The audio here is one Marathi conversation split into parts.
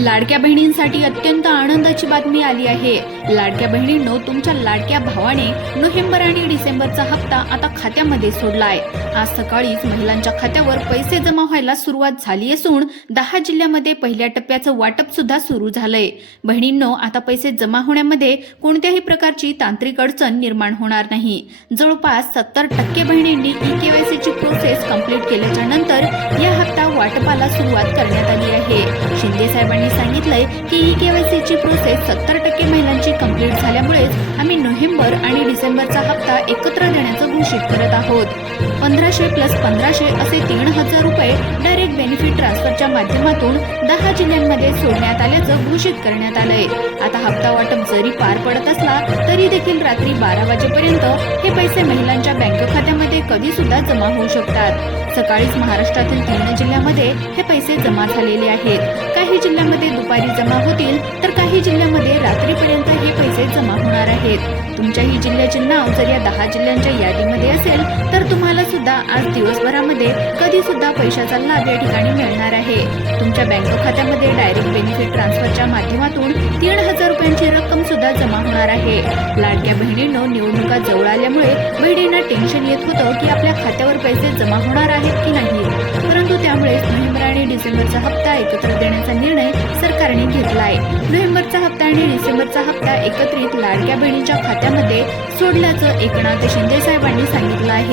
लाडक्या बहिणींसाठी अत्यंत आनंदाची बातमी आली आहे। लाडक्या बहिणींनो, तुमच्या लाडक्या भावाने नोव्हेंबर आणि डिसेंबरचा हप्ता आता खात्यामध्ये सोडलाय। आज सकाळीच महिलांच्या खात्यावर पैसे जमा व्हायला सुरुवात झाली असून 10 जिल्ह्यामध्ये पहिल्या टप्प्याचं वाटप सुद्धा सुरू झालंय। बहिणींनो, आता पैसे जमा होण्यामध्ये कोणत्याही प्रकारची तांत्रिक अडचण निर्माण होणार नाही। जवळपास 70% बहिणींनी ई-केवायसीची प्रोसेस कंप्लीट केल्याच्या नंतर या हप्ता वाटपाला सुरुवात करण्यात आली आहे। शिंदे साहेबांनी सांगितलंय की ई-केवायसीची प्रोसेस 70% महिलांची कंप्लीट झाल्यामुळेच आम्ही नोव्हेंबर आणि डिसेंबरचा हप्ता एकत्र देण्याचं घोषित करत आहोत। 1500 + 1500 असे 3000 रुपये डायरेक्ट बेनिफिट ट्रान्सफरच्या माध्यमातून 10 जिल्ह्यांमध्ये सोडण्यात आल्याचं घोषित करण्यात आलंय। आता हप्ता वाटप जरी पार पडत असला तरी देखील रात्री 12 वाजेपर्यंत हे पैसे महिलांच्या बँक खात्यामध्ये कधी सुद्धा जमा होऊ शकतात। सकाळीच महाराष्ट्रातील 3 जिल्ह्यामध्ये हे पैसे जमा झालेले आहेत। काही जिल्ह्यामध्ये दुपारी जमा होतील तर काही जिल्ह्यामध्ये रात्रीपर्यंत हे पैसे जमा होणार आहेत। तुमच्याही जिल्ह्याचे नाव जर या 10 जिल्ह्यांच्या यादीमध्ये असेल तर तुम्हाला सुद्धा आज दिवसभरामध्ये कधी सुद्धा पैशाचा लाभ या ठिकाणी मिळणार आहे। तुमच्या बँक खात्यामध्ये डायरेक्ट बेनिफिट ट्रान्सफरच्या माध्यमातून 3000 रुपयांची रक्कम सुद्धा जमा होणार आहे। लाडक्या बहिणींनो, निवडणुका जवळ आल्यामुळे बहिणींना टेन्शन येत होतं की आपल्या खात्यावर पैसे जमा होणार आहेत की नाही, परंतु त्यामुळेच नोव्हेंबर आणि डिसेंबरचा हप्ता एकत्र देण्याचा निर्णय सरकारने घेतलाय। नोव्हेंबरचा हप्ता आणि डिसेंबरचा हप्ता एकत्रित लाडक्या बहिणींच्या खात्यामध्ये सोडल्याचं एकनाथ शिंदे साहेबांनी सांगितलं आहे।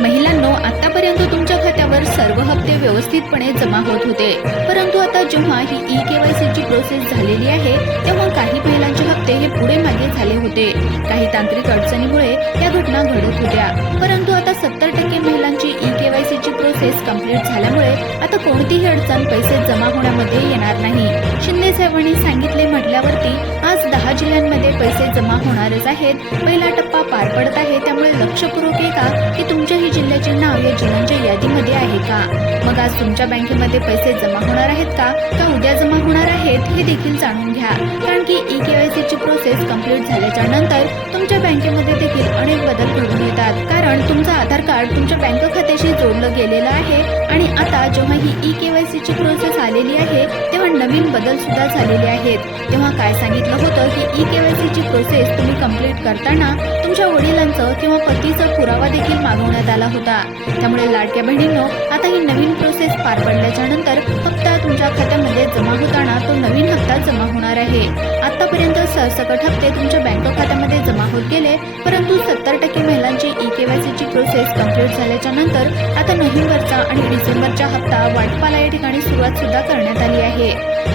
महिलांनो, आतापर्यंत तुमच्या खात्यावर सर्व हप्ते व्यवस्थितपणे जमा होत होते, परंतु आता जेव्हा ही ई-केवायसीची प्रोसेस झालेली आहे तेव्हा काही महिलांचे हप्ते हे पुढे मागे झाले होते। काही तांत्रिक अडचणीमुळे या घटना घडत होत्या, परंतु आता 70% महिलांची ई-केवायसीची प्रोसेस कंप्लीट झाल्यामुळे आता कोणतीही अडचण पैसे जमा होण्यामध्ये येणार नाही। शिंदे साहेबांनी सांगितले म्हटल्यावरती आज 10 जिल्ह्यांमध्ये पैसे जमा होणारच आहेत। पहिला टप्पा पार पडत आहे, त्यामुळे लक्षपूर्वक ऐका की तुमच्याही जिल्ह्याचे नाव या जिल्ह्यांच्या यादीमध्ये आहे का। मग आज तुमच्या बँकेमध्ये पैसे जमा होणार आहेत का उद्या जमा होणार आहेत हे देखील जाणून घ्या, कारण की ई-केवायसीची प्रोसेस कंप्लीट झाल्याच्या नंतर तुमच्या बँकेमध्ये देखील अनेक बदल घडून येतात, कारण तुमचं आधार कार्ड तुमच्या बँक खात्याशी जोडलं गेलेलं आहे आणि आता जेव्हा ही ई-केवायसीची प्रोसेस आलेली आहे तेव्हा नवीन बदल सुद्धा झालेले आहेत। तेव्हा काय सांगितलं होतं की ई-केवायसीची प्रोसेस तुम्ही कंप्लीट करताना तुमच्या वडिलांचं किंवा पतीचा पुरावा देखील मागवण्यात आला होता। त्यामुळे लाडक्या बहिणींनो, आता ही नवीन प्रोसेस पार पडल्याच्या नंतर हप्ता तुमच्या खात्यामध्ये जमा होताना तो नवीन हप्ता जमा होणार आहे। आतापर्यंत सरसकट हप्ते तुमच्या बँक खात्यामध्ये जमा होत गेले, परंतु 70% महिलांची ई-केवायसीची प्रोसेस कंप्लीट झाल्याच्या नंतर आता नोव्हेंबरचा आणि डिसेंबरचा हप्ता वाटपाला या ठिकाणी सुरुवात सुद्धा करण्यात आली आहे।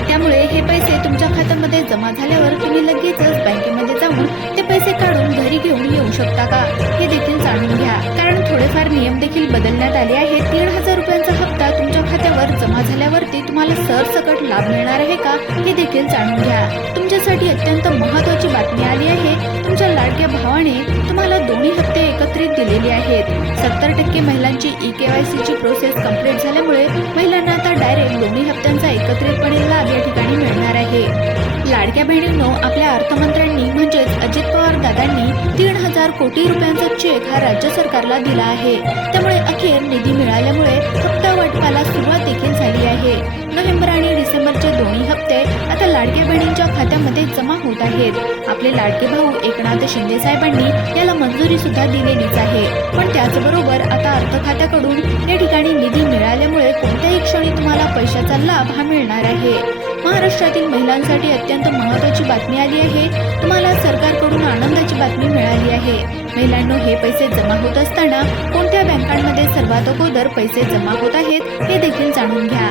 त्यामुळे हे पैसे तुमच्या खात्यामध्ये जमा झाल्यावर तुम्ही लगेचच बँकेमध्ये जाऊन ते पैसे काढून घरी घेऊन येऊ शकता का हे देखील जाणून घ्या, कारण थोडेफार नियम देखील बदलण्यात आले आहेत। 3000 रुपयांचा हप्ता तुमच्या खात्यावर जमा झाल्यावरती तुम्हाला सरसकट लाभ मिळणार आहे का हे देखील जाणून घ्या। तुमच्यासाठी अत्यंत महत्त्वाची बातमी आली आहे। तुमच्या लाडक्या भावाने तुम्हाला दोन्ही हप्ते एकत्रित दिलेले आहेत। 70% महिलांची ई-केवायसीची प्रोसेस कंप्लीट झाल्यामुळे महिलांना आता डायरेक्ट दोन्ही हप्त्यांचा एकत्रितपणे लाभ या ठिकाणी मिळणार आहे। लाडक्या बहिणींनो, आपल्या अर्थमंत्र्यांनी म्हणजेच अजित पवार दादांनी 3000 कोटी रुपयांचा चेक हा राज्य सरकारला दिला आहे। त्यामुळे अखेर निधी मिळाल्यामुळे हप्ता वाटपाला सुरुवात देखील झाली आहे। नोव्हेंबर आणि डिसेंबरचे दोन्ही हप्ते आता लाडक्या बहिणींच्या खात्यामध्ये जमा होत आहेत। आपले लाडके भाऊ एकनाथ शिंदे साहेबांनी याला मंजुरी सुद्धा दिलेलीच आहे, पण त्याचबरोबर आता अर्थ खात्याकडून या ठिकाणी निधी मिळाल्यामुळे कोणत्याही क्षणी तुम्हाला पैशाचा लाभ हा मिळणार आहे। महाराष्ट्रातील महिलांसाठी अत्यंत महत्त्वाची बातमी आली आहे। तुम्हाला सरकारकडून आनंदाची बातमी मिळाली आहे। महिलांनो, हे पैसे जमा होत असताना कोणत्या बँकांमध्ये सर्वात अगोदर पैसे जमा होत आहेत हे देखील जाणून घ्या।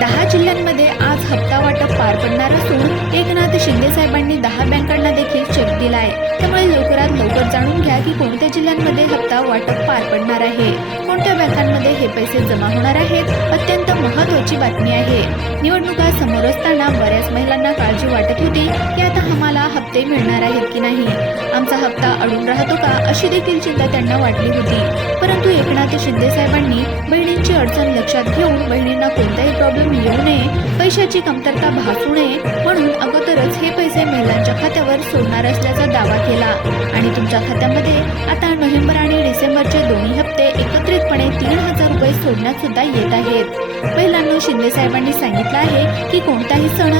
10 जिल्ह्यांमध्ये आज हप्ता वाटप पार पडणार असून एकनाथ शिंदे साहेबांनी 10 बँकांना देखील चेक दिलाय। त्यामुळे लवकरात लवकर जाणून घ्या की कोणत्या जिल्ह्यांमध्ये हप्ता वाटप पार पडणार आहे, कोणत्या बँकांमध्ये हे पैसे जमा होणार आहेत। अत्यंत महत्त्वाची बातमी आहे। निवडणुका समोर असताना बऱ्याच महिलांना काळजी वाटत होती की आता आम्हाला हप्ते मिळणार आहेत की नाही, आमचा हप्ता अडून राहतो का अशी देखील चिंता त्यांना वाटली होती, परंतु एकनाथ शिंदे साहेबांनी बहिणींची अडचण लक्षात घेऊन बहिणींना कोणताही प्रॉब्लेम येऊ नये, पैशाची कमतरता भासू नये म्हणून अगोदरच हे पैसे महिलांच्या खात्यावर सोडणार असल्याचा दावा केला आणि तुमच्या खात्यामध्ये आता नोव्हेंबर आणि डिसेंबरचे दोन्ही हप्ते एकत्रितपणे 3000 रुपये सोडण्यात सुद्धा येत आहेत। महिलांनो, शिंदे साहेबांनी सांगितलं आहे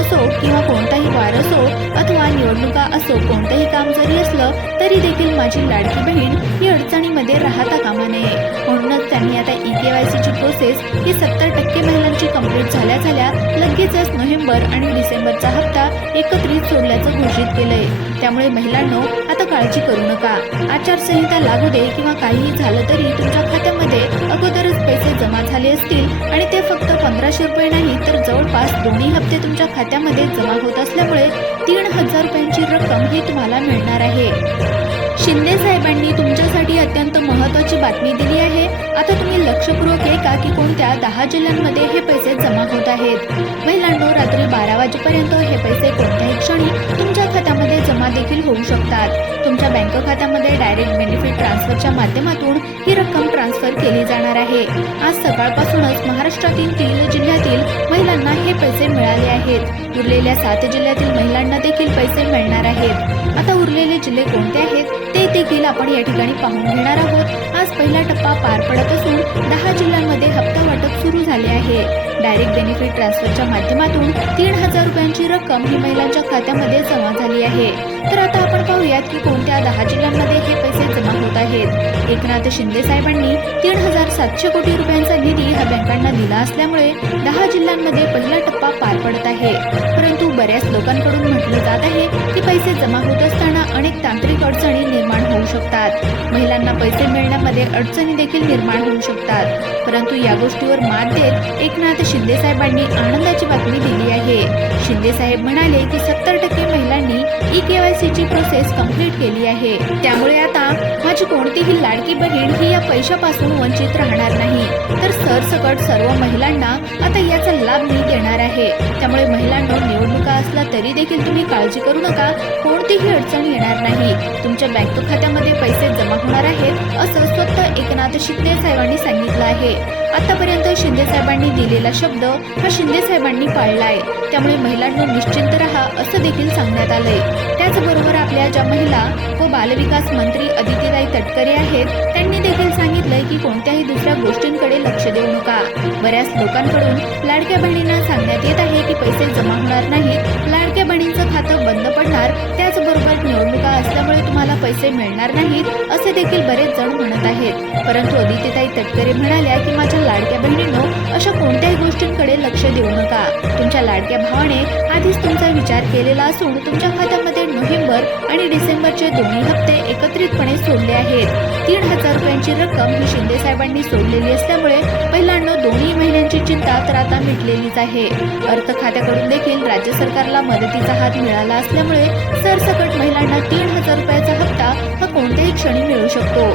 असो किंवा कोणताही वार असो अथवा निवडणुका असो, कोणतंही काम जरी असलं तरी देखील माझी लाडकी बहीण ही अडचणीमध्ये राहता कामा नये. म्हणूनच त्यांनी आता EKYC ची प्रोसेस ही 70% महिलांची कंप्लीट झाल्या लगेचच नोव्हेंबर आणि डिसेंबरचा हप्ता एकत्रित सोडल्याचं घोषित केलंय. त्यामुळे महिलांनो, आता काळजी करू नका. आचारसंहिता लागू दे किंवा काहीही झालं तरी तुमच्या खात्यामध्ये अगोदरच पैसे जमा झाले असतील आणि ते फक्त 1500 रुपये नाही तर जवळपास दोन्ही हप्ते तुमच्या खात्यामध्ये जमा होत असल्यामुळे 3000 रुपयांची रक्कम ही तुम्हाला मिळणार आहे. शिंदे साहेबांनी तुमच्यासाठी अत्यंत महत्त्वाची बातमी दिली आहे. आता तुम्ही लक्षपूर्वक ऐका की कोणत्या 10 जिल्ह्यांमध्ये हे पैसे जमा होत आहेत. महिलांनो, रात्री 12 वाजेपर्यंत हे पैसे कोणत्याही क्षणी तुमच्या खात्यामध्ये जमा देखील होऊ शकतात. तुमच्या बँक खात्यामध्ये डायरेक्ट बेनिफिट ट्रान्सफरच्या माध्यमातून ही रक्कम ट्रान्सफर केली जाणार आहे. आज सकाळपासूनच महाराष्ट्रातील 3 जिल्ह्यातील महिलांना हे पैसे मिळाले आहेत. उरलेल्या 7 जिल्ह्यातील महिलांना देखील पैसे मिळणार आहेत. आता उरलेले जिल्हे कोणते आहेत ते देखील आपण या ठिकाणी पाहून घेणार आहोत. आज पहिला टप्पा पार पडत असून 10 जिल्ह्यांमध्ये हप्ता वाटप सुरू झाले आहे. डायरेक्ट बेनिफिट ट्रान्सफरच्या माध्यमातून 3000 रुपयांची रक्कम ही महिलांच्या खात्यामध्ये जमा झाली आहे. तर आता आपण पाहूयात की कोणत्या 10 जिल्ह्यांमध्ये हे पैसे जमा होत आहेत. एकनाथ शिंदे साहेबांनी 3700 कोटी रुपयांचा निधी हा बँकांना दिला असल्यामुळे 10 जिल्ह्यांमध्ये पहिला टप्पा पार पडत आहे. परंतु बऱ्याच लोकांकडून म्हटलं जात आहे की पैसे जमा होत असताना अनेक तांत्रिक अडचणी निर्माण होऊ शकतात. महिलांना पैसे मिळण्यामध्ये अडचणी देखील निर्माण होऊ शकतात. परंतु या गोष्टीवर मात देत एकनाथ शिंदे साहेबांनी आनंदाची बातमी दिली आहे. शिंदे साहेब म्हणाले की 70% महिलांनी EKYC ची प्रोसेस कंप्लीट केली आहे. त्यामुळे आता माझी कोणतीही लाडकी बहीण ही या पैशापासून वंचित राहणार नाही. तर सरसकट सर्व महिलांना आता याचा लाभ मी देणार आहे. त्यामुळे महिलांनो, निवडणुका असला तरी देखील तुम्ही काळजी करू नका. कोणतीही अडचण येणार नाही. तुमच्या बँक खात्यामध्ये पैसे जमा होणार आहेत असं स्वतः एकनाथ शिंदे साहेबांनी सांगितलं आहे. आतापर्यंत शिंदे साहेबांनी दिलेला शब्द हा शिंदे साहेबांनी पाळलाय. त्यामुळे महिलांनो, निश्चिंत राहा असं देखील सांगण्यात आलंय. त्याचबरोबर आपल्या ज्या महिला व बालविकास मंत्री अदितीताई तटकरे आहेत त्यांनी देखील सांगितलंय की कोणत्याही दुसऱ्या गोष्टींकडे लक्ष देऊ नका. बऱ्याच लोकांकडून लाडक्या बहिणींना सांगण्यात येत आहे की पैसे जमा होणार नाहीत, लाडक्या बहिणींचं खातं बंद पडणार, त्याचबरोबर निवडणुका असल्यामुळे तुम्हाला पैसे मिळणार नाहीत असे देखील बरेच जण म्हणत आहेत. परंतु अदितीताई तटकरे म्हणाल्या की माझ्या लाडक्या बहिणींनो, अशा कोणत्याही गोष्टींकडे लक्ष देऊ नका. तुमच्या लाडक्या भावाने आधीच तुमचा विचार केलेला असून तुमच्या खात्यामध्ये नोव्हेंबर आणि डिसेंबरचे दोन्ही हप्ते एकत्रितपणे सोडले आहेत. 3000 रुपयांची रक्कम ही शिंदे साहेबांनी सोडलेली असल्यामुळे महिलांनो, दोन्ही महिन्यांची चिंता तर आता मिटलेलीच आहे. अर्थ खात्याकडून देखील राज्य सरकारला मदतीचा हात मिळाला असल्यामुळे सरसकट महिलांना 3000 रुपयाचा हप्ता हा कोणत्याही क्षणी मिळू शकतो.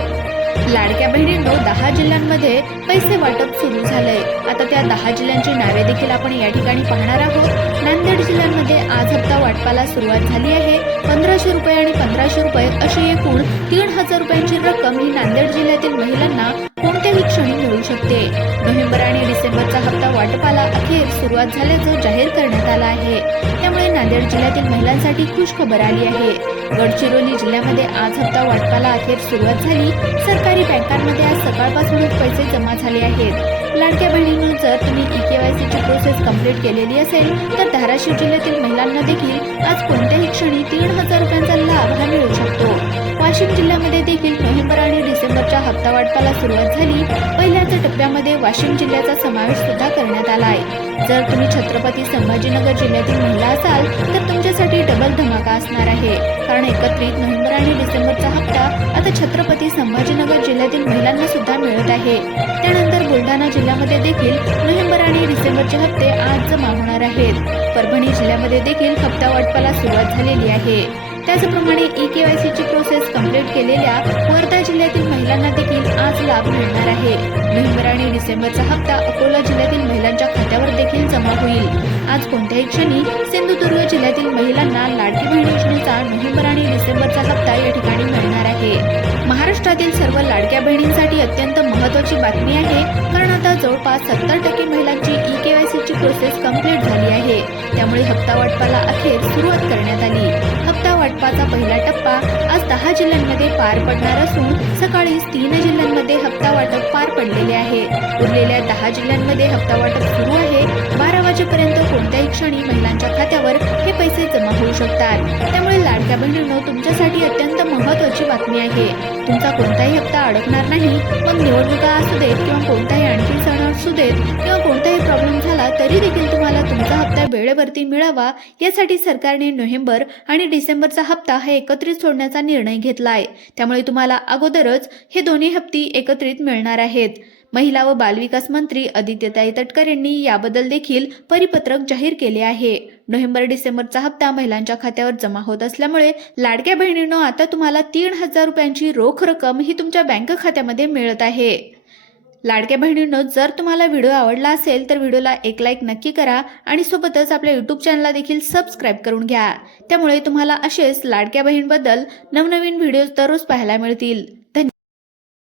लाडक्या बहिणींनो, 10 जिल्ह्यांमध्ये पैसे वाटप सुरू झालंय. आता त्या 10 जिल्ह्यांची नावे देखील आपण या ठिकाणी पाहणार आहोत. नांदेड जिल्ह्यामध्ये आज हप्ता वाटपाला सुरुवात झाली आहे. 1500 रुपये आणि 1500 रुपये अशी एकूण 3000 रुपयांची रक्कम ही नांदेड जिल्ह्यातील महिलांना कोणत्याही क्षणी मिळू शकते. नोव्हेंबर आणि डिसेंबरचा हप्ता वाटपाला अखेर सुरुवात झाल्याचं जाहीर करण्यात आलं आहे. त्यामुळे नांदेड जिल्ह्यातील महिलांसाठी खुश खबर आली आहे. गडचिरोली जिल्ह्यामध्ये आज हप्ता वाटपाला अखेर सुरुवात झाली. सरकारी बँकांमध्ये आज सकाळपासूनच पैसे जमा झाले आहेत. लाडक्या बहिणींनो, जर तुम्ही EKYC ची प्रोसेस कंप्लीट केलेली असेल तर धाराशिव जिल्ह्यातील महिलांना देखील आज कोणत्याही क्षणी 3000 रुपयांचा लाभ हा मिळू शकतो. वाशिम जिल्ह्यामध्ये देखील नोव्हेंबर आणि डिसेंबरच्या हप्ता वाटपाला सुरुवात झाली. पहिल्याच टप्प्यामध्ये वाशिम जिल्ह्याचा समावेश सुद्धा करण्यात आलाय. जर तुम्ही छत्रपती संभाजीनगर जिल्ह्यातील महिला असाल तर तुमच्यासाठी डबल धमाका असणार आहे. कारण एकत्रित नोव्हेंबर आणि डिसेंबरचा हप्ता आता छत्रपती संभाजीनगर जिल्ह्यातील महिलांना सुद्धा मिळत आहे. त्यानंतर बुलढाणा जिल्ह्यामध्ये देखील नोव्हेंबर आणि डिसेंबरचे हप्ते आज जमा होणार आहेत. परभणी जिल्ह्यामध्ये देखील हप्ता वाटपाला सुरुवात झालेली आहे. त्याचप्रमाणे EKYC ची प्रोसेस कंप्लीट केलेल्या वर्धा जिल्ह्यातील महिलांना देखील आज लाभ मिळणार आहे. नोव्हेंबर आणि डिसेंबरचा हप्ता अकोला जिल्ह्यातील महिलांच्या खात्यावर देखील जमा होईल. आज कोणत्याही क्षणी सिंधुदुर्ग जिल्ह्यातील महिलांना लाडकी बहीण योजनेचा नोव्हेंबर आणि डिसेंबरचा हप्ता या ठिकाणी मिळणार आहे. महाराष्ट्रातील सर्व लाडक्या बहिणींसाठी अत्यंत महत्त्वाची बातमी आहे. कारण आता जवळपास 70% महिलांची EKYC ची प्रोसेस कंप्लीट झाली आहे. आहे, त्यामुळे हप्ता वाटपाला अखेर सुरुवात करण्यात आली. हप्ता वाटपाचा पहिला टप्पा आज 10 जिल्ह्यांमध्ये पार पडणार असून सकाळीच 3 जिल्ह्यांमध्ये हप्ता वाटप पार पडलेले आहे. उरलेल्या 10 जिल्ह्यांमध्ये हप्ता वाटप सुरू आहे. 12 वाजेपर्यंत कोणत्याही क्षणी महिलांच्या खात्यावर हे पैसे जमा होऊ शकतात. त्यामुळे लाडक्या बहिणींनो, तुमच्यासाठी अत्यंत महत्त्वाची बातमी आहे. तुमचा कोणताही हप्ता अडकणार नाही. मग निवडणुका असू देत किंवा कोणताही आणखी सण असू देत किंवा कोणताही प्रॉब्लेम झाला तरी देखील तुम्हाला तुमचा हप्ता वेळेवरती मिळावा यासाठी सरकारने नोव्हेंबर आणि डिसेंबरचा हप्ता हा एकत्रित सोडण्याचा निर्णय घेतलाय. त्यामुळे तुम्हाला अगोदरच हे दोन्ही हप्ते एकत्रित मिळणार आहेत. महिला व बालविकास मंत्री आदित्यताई तटकरे यांनी याबद्दल देखील परिपत्रक जाहीर केले आहे. नोव्हेंबर डिसेंबरचा हप्ता महिलांच्या खात्यावर जमा होत असल्यामुळे लाडक्या बहिणींनो, आता तुम्हाला 3,000 रुपयांची रोख रक्कम ही तुमच्या बँक खात्यामध्ये मिळत आहे. लाडक्या बहिणींनो, जर तुम्हाला व्हिडिओ आवडला असेल तर व्हिडिओला एक लाईक नक्की करा आणि सोबतच आपल्या यूट्यूब चॅनलला देखील सबस्क्राईब करून घ्या. त्यामुळे तुम्हाला असेच लाडक्या बहिणींबद्दल नवनवीन व्हिडिओज दररोज पाहायला मिळतील.